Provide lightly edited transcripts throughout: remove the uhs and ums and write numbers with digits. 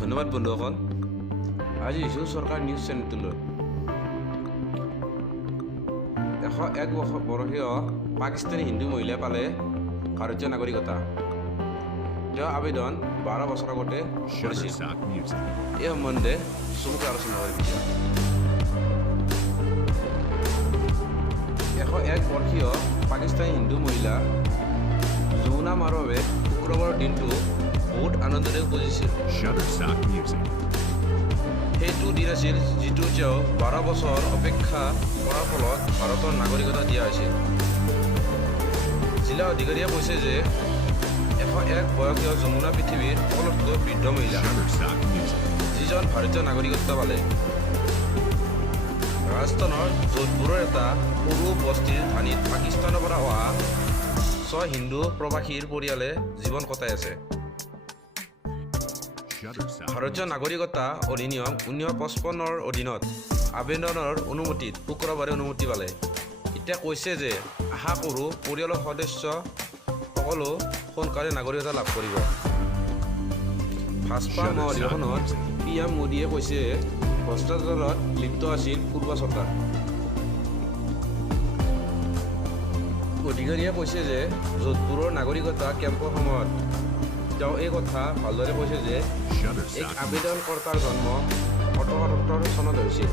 ধন্যবাদ বন্ধুসকল। আজি আহিছোঁ চৰকাৰ নিউজ চেনেলটোলৈ। 101 বৰ্ষীয় পাকিস্তানী হিন্দু মহিলাই পালে ভাৰতীয় নাগৰিকতা। তেওঁ আবেদন 12 বছৰ আগতে কৰিছিল। এই সম্বন্ধে চমুকৈ আলোচনা কৰিম। 101 বৰ্ষীয় পাকিস্তানী হিন্দু মহিলা যমুনা মাৰ বাবে শুক্ৰবাৰৰ দিনটো বহুত আনন্দৰে উপজিছিল। সেইটো দিন আছিল যিটো তেওঁ 12 বছৰ অপেক্ষা কৰাৰ ফলত ভাৰতৰ নাগৰিকতা দিয়া হৈছিল। জিলা অধিকাৰীয়ে কৈছে যে 101 বয়সীয় যমুনা পৃথিৱীৰ সকলোতকৈ বৃদ্ধ মহিলা যিজন ভাৰতীয় নাগৰিকত্ব পালে। ৰাজস্থানৰ যোধপুৰৰ এটা সৰু বস্তিৰ ধানীত পাকিস্তানৰ পৰা অহা 6 হিন্দু প্ৰৱাসীৰ পৰিয়ালে জীৱন কটাই আছে। ভাৰতীয় নাগৰিকতা অধিনিয়ম 1955ৰ অধীনত আবেদনৰ অনুমতিত শুক্ৰবাৰে অনুমতি পালে। এতিয়া কৈছে যে আশা কৰোঁ পৰিয়ালৰ সদস্য সকলো সোনকালে নাগৰিকতা লাভ কৰিব। ভাজপা মহাধিৱেশনত PM মোদীয়ে কৈছে ভ্ৰষ্টাচাৰত লিপ্ত আছিল পূৰ্ব চৰকাৰ। অধিকাৰীয়ে কৈছে যে যোধপুৰৰ নাগৰিকতা কেম্পৰ সময়ত তেওঁ এই কথা ভালদৰে কৈছে যে এক আবেদনকৰ্তাৰ জন্ম 1878 চনত হৈছিল।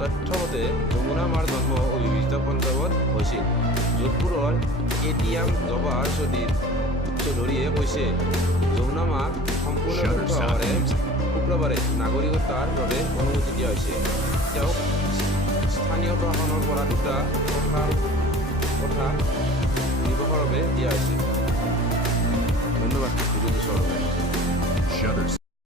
তথ্যমতে যমুনা মাৰ জন্ম অবিভক্ত পঞ্জাৱত হৈছিল। যোধপুৰৰ ATM জৱাহৰ চৌধুৰীয়ে কৈছে যমুনা মাক সম্পূৰ্ণ তথ্যৰে শুক্ৰবাৰে নাগৰিকতাৰ বাবে অনুমতি দিয়া হৈছে। তেওঁক স্থানীয় প্ৰশাসনৰ পৰা দুটা কথা নিৰ্বাহৰ বাবে দিয়া হৈছে।